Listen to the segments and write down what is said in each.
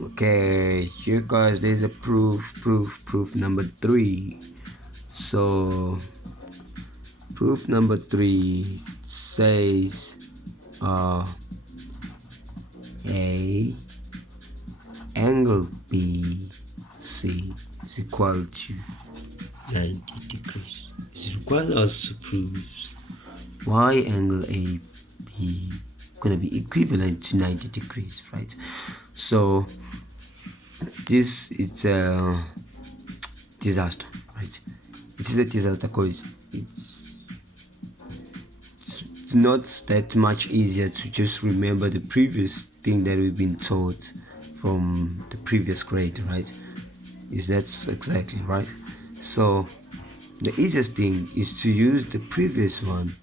Okay, here guys, there's a proof number 3. So proof number 3 says a angle BC is equal to 90 degrees. It requires us to prove y angle AB gonna be equivalent to 90 degrees, right? So this is a disaster, right? It is a disaster because it's not that much easier to just remember the previous thing that we've been taught from the previous grade, right? That's exactly right. So the easiest thing is to use the previous one,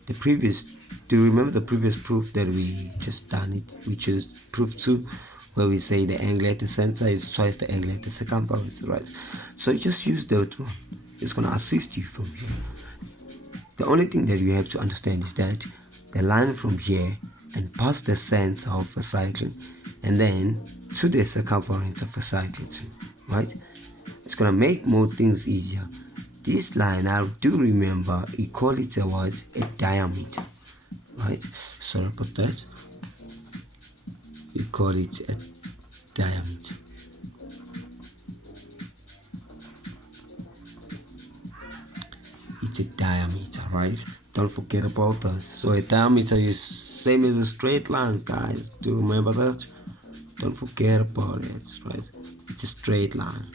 do you remember the previous proof that we just done it, which is proof 2, where we say the angle at the center is twice the angle at the circumference, right? So you just use that one. It's gonna assist you from here. The only thing that you have to understand is that the line from here and past the center of a cycle and then to the circumference of a cycle too, right? It's gonna make more things easier. This line, I do remember, we call it a diameter, right? Sorry about that. We call it a diameter. It's a diameter, right? Don't forget about that. So a diameter is same as a straight line, guys. Do you remember that? Don't forget about it, right? It's a straight line.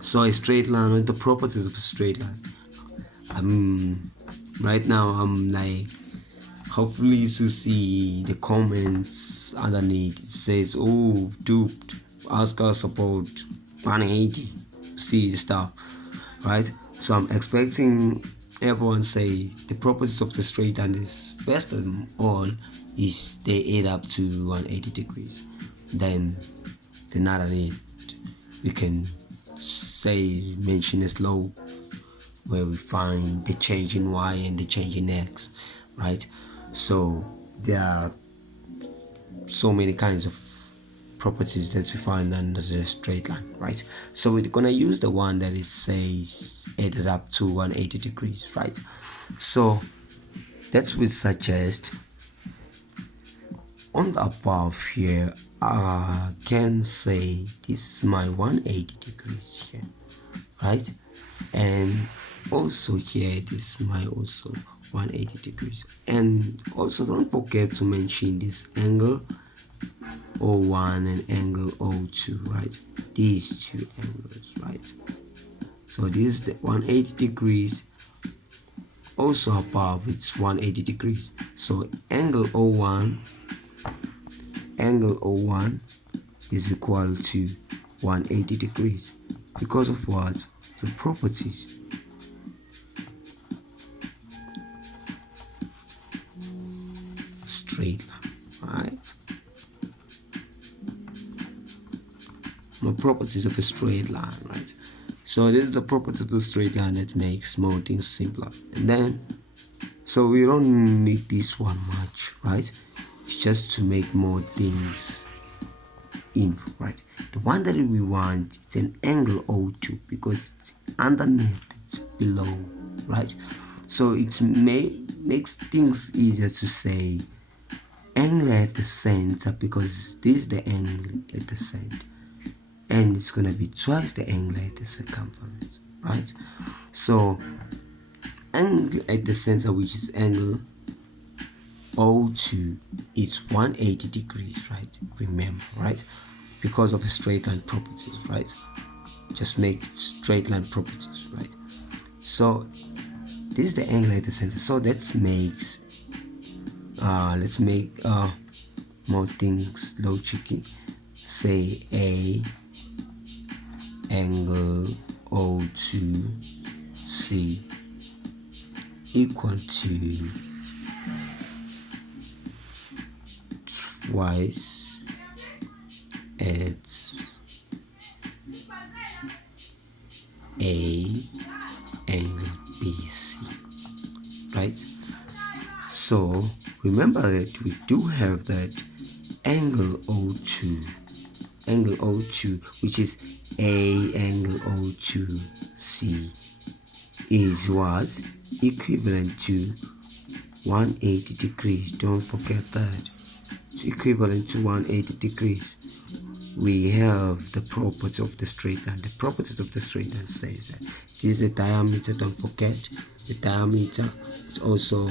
So a straight line, with the properties of a straight line. Right now I'm like, hopefully to see the comments underneath. It says, oh dude, ask us about 180, see the stuff, right? So I'm expecting everyone say the properties of the straight line is best of all is they add up to 180 degrees. Then underneath we can say mention a slope where we find the change in y and the change in x, right? So there are so many kinds of properties that we find under the straight line, right? So we're gonna use the one that it says added up to 180 degrees, right? So that would suggest on the above here, I can say this is my 180 degrees here, right? And also here, this is my also 180 degrees. And also don't forget to mention this angle O1 and angle O2, right? These two angles, right? So this is the 180 degrees. Also above, it's 180 degrees. So angle O1 is equal to 180 degrees because of what? The properties. Straight line, right? The properties of a straight line, right? So this is the properties of the straight line that makes more things simpler. And then, so we don't need this one much, right? It's just to make more things info, right? The one that we want is an angle O2 because it's underneath, it's below, right? So it makes things easier to say angle at the center because this is the angle at the center and it's gonna be twice the angle at the circumference, right? So angle at the center, which is angle O2, is 180 degrees, right? Remember, right? Because of the straight line properties, right? Just make straight line properties, right? So this is the angle at the center. So that makes let's make more things logical. Say a angle O2C equal to twice its a angle BC, right? So remember that we do have that angle O2 angle O2, which is A angle O2C, is what? Equivalent to 180 degrees. Don't forget that. It's equivalent to 180 degrees. We have the property of the straight line. The properties of the straight line says that this is the diameter. Don't forget the diameter. It's also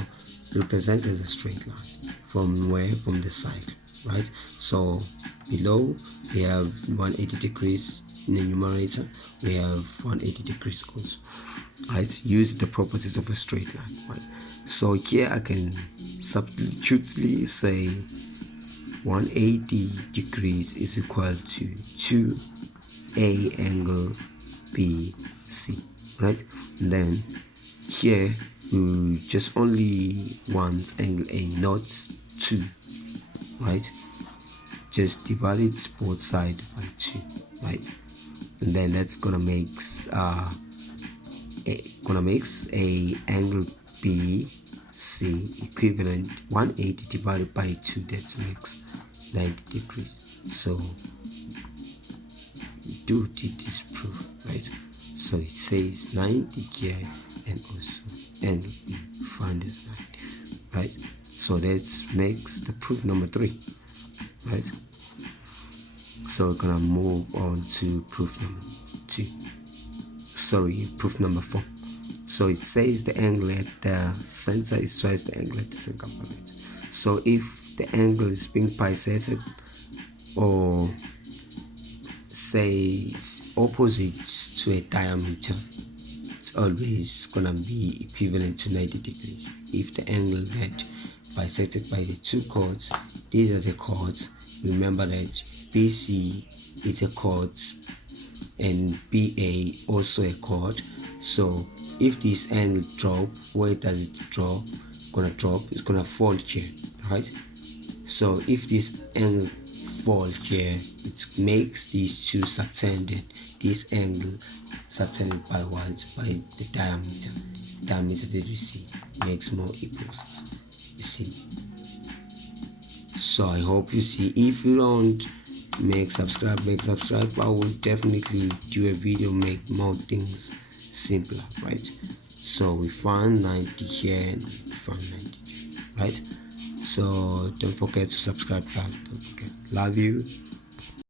represented as a straight line. From where? From the side, right? So below we have 180 degrees in the numerator. We have 180 degrees also, right? Use the properties of a straight line, right? So here I can substitutely say 180 degrees is equal to 2A angle BC, right? And then here we just only want angle A, not 2, right? Just divide it both sides by 2, right? And then that's gonna makes a angle BC equivalent 180 divided by 2, that makes 90 degrees. So do this proof, right? So it says 90 here and also angle B, find this 90, right? So that makes the proof number 3, right? So we're gonna move on to proof number 4. So it says the angle at the center is twice the angle at the circumference. So if the angle is being bisected, or say opposite to a diameter, it's always gonna be equivalent to 90 degrees. If the angle that bisected by the two chords, these are the chords. Remember that BC is a chord and BA also a chord. So if this angle drop, where does it drop? Gonna drop, it's gonna fall here, right? So if this angle fall here, it makes these two subtended. This angle subtended by what? By the diameter. Diameter that you see makes more equals. You see. So I hope you see. If you don't make subscribe. I will definitely do a video make more things simpler, right? So we found 90 here and we found 90 here, right? So don't forget to subscribe, guys. Don't forget. Love you.